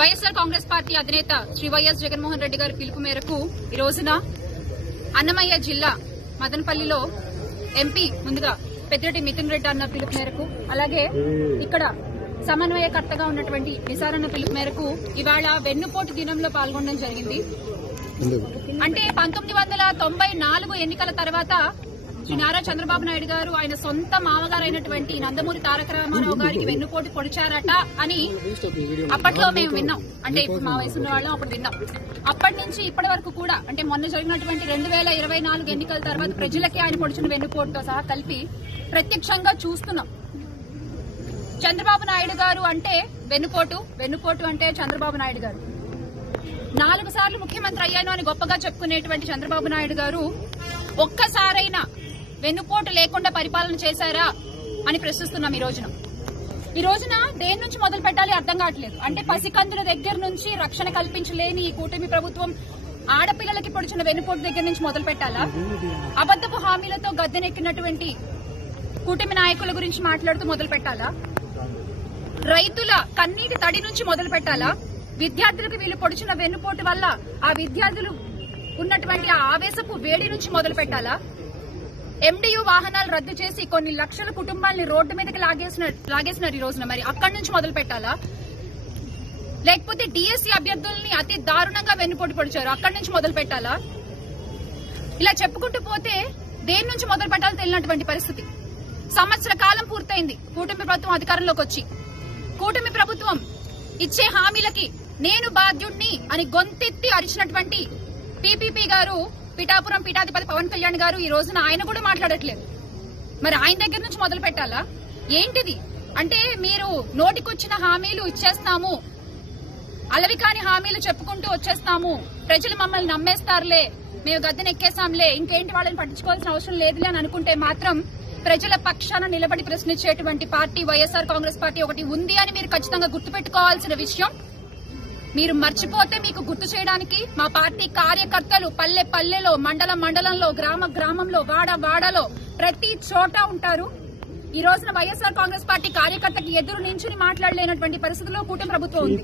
YSR Congress party అధినేత Shri YS Jaganmohan Reddy గారి పిలుపు మేరకు ఈ రోజున అన్నమయ్య జిల్లా మదనపల్లిలో ఎంపీ ముందుగా పెద్దిరెడ్డి మిథున్ రెడ్డి అన్న పిలుపు మేరకు, అలాగే ఇక్కడ సమన్వయకర్తగా ఉన్నటువంటి నిసారన్న పిలుపు మేరకు ఇవాళ వెన్నుపోటు దినంలో పాల్గొనడం జరిగింది. అంటే 1994 ఎన్నికల తర్వాత శ్రీ నారా చంద్రబాబు నాయుడు గారు ఆయన సొంత మామగారు అయినటువంటి నందమూరి తారక రామారావు గారికి వెన్నుపోటు పొడిచారట అని అప్పట్లో మేము విన్నాం. అంటే ఇప్పుడు మా వయసు ఉన్న వాళ్ళం అప్పుడు విన్నాం. అప్పటి నుంచి ఇప్పటి వరకు కూడా, అంటే మొన్న జరిగినటువంటి 2024 ఎన్నికల తర్వాత ప్రజలకి ఆయన పొడిచిన వెన్నుపోటుతో సహా కలిపి ప్రత్యక్షంగా చూస్తున్నాం. చంద్రబాబు నాయుడు గారు అంటే వెన్నుపోటు అంటే చంద్రబాబు నాయుడు గారు 4 సార్లు ముఖ్యమంత్రి అయ్యాను అని గొప్పగా చెప్పుకునేటువంటి చంద్రబాబు నాయుడు గారు ఒక్కసారైనా వెన్నుపోటు లేకుండా పరిపాలన చేశారా అని ప్రశ్నిస్తున్నాం. ఈ రోజున దేని నుంచి మొదలు పెట్టాలి అర్థం కావట్లేదు. అంటే పసికందుల దగ్గర నుంచి రక్షణ కల్పించలేని ఈ కూటమి ప్రభుత్వం ఆడపిల్లలకి పొడిచిన వెన్నుపోటు దగ్గర నుంచి మొదలు పెట్టాలా? అబద్దపు హామీలతో గద్దెనెక్కినటువంటి కూటమి నాయకుల గురించి మాట్లాడుతూ మొదలు పెట్టాలా? రైతుల కన్నీటి తడి నుంచి మొదలు పెట్టాలా? విద్యార్థులకు వీళ్ళు పొడిచిన వెన్నుపోటు వల్ల ఆ విద్యార్థులు ఉన్నటువంటి ఆ ఆవేశపు వేడి నుంచి మొదలు పెట్టాలా? ఎండియు వాహనాలు రద్దు చేసి కొన్ని లక్షల కుటుంబాలని రోడ్డు మీదకి లాగేసినారు ఈ రోజున. మరి అక్కడి నుంచి మొదలు పెట్టాలా? లేకపోతే డిఎస్సీ అభ్యర్థుల్ని అతి దారుణంగా వెన్నుపోటు పొడిచారు, అక్కడి నుంచి మొదలు పెట్టాలా? ఇలా చెప్పుకుంటూ పోతే దేని నుంచి మొదలు పెట్టాలో తెలియనటువంటి పరిస్థితి. సంవత్సర కాలం పూర్తయింది కూటమి ప్రభుత్వం అధికారంలోకి వచ్చి. కూటమి ప్రభుత్వం ఇచ్చే హామీలకి నేను బాధ్యుణ్ణి అని గొంతెత్తి అరిచినటువంటి టీపీపీ గారు, పిఠాపురం పీఠాధిపతి పవన్ కళ్యాణ్ గారు ఈ రోజున ఆయన కూడా మాట్లాడట్లేదు. మరి ఆయన దగ్గర నుంచి మొదలు పెట్టాలా? ఏంటిది అంటే మీరు నోటికొచ్చిన హామీలు ఇచ్చేస్తాము, అలవి కాని హామీలు చెప్పుకుంటూ వచ్చేస్తాము, ప్రజలు మమ్మల్ని నమ్మేస్తారులే, మేము గద్దెనెక్కేసాంలే, ఇంకేంటి వాళ్ళని పట్టించుకోవాల్సిన అవసరం లేదులే అని అనుకుంటే మాత్రం ప్రజల పక్షాన నిలబడి ప్రశ్నించేటువంటి పార్టీ వైఎస్ఆర్ కాంగ్రెస్ పార్టీ ఒకటి ఉంది అని మీరు ఖచ్చితంగా గుర్తుపెట్టుకోవాల్సిన విషయం. మీరు మర్చిపోతే మీకు గుర్తు చేయడానికి మా పార్టీ కార్యకర్తలు పల్లె పల్లెలో, మండలం మండలంలో, గ్రామ గ్రామంలో, వాడ వాడలో ప్రతి చోట ఉంటారు. ఈ రోజున వైఎస్ఆర్ కాంగ్రెస్ పార్టీ కార్యకర్తకి ఎదురు నించుని మాట్లాడలేనటువంటి పరిస్థితిలో కూటమి ప్రభుత్వం ఉంది.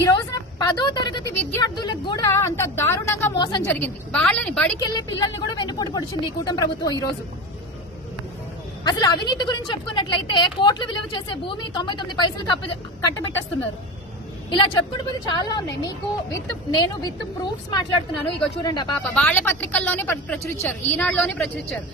ఈ రోజున 10వ తరగతి విద్యార్థులకు కూడా అంత దారుణంగా మోసం జరిగింది. వాళ్ళని బడికెళ్లే పిల్లల్ని కూడా వెన్నుపోటు పొడిచింది ఈ కూటమి ప్రభుత్వం. ఈ రోజు అసలు అవినీతి గురించి చెప్పుకున్నట్లయితే కోట్ల విలువ చేసే భూమి 99 పైసలు కట్టబెట్టేస్తున్నారు. ఇలా చెప్పుకుంటే చాలా ఉన్నాయి. మీకు నేను విత్ ప్రూఫ్స్ మాట్లాడుతున్నాను. ఇగో చూడండి, ఆ పాప వాళ్ళ పత్రికల్లోనే ప్రచురించారు, ఈనాడులోనే ప్రచురించారు.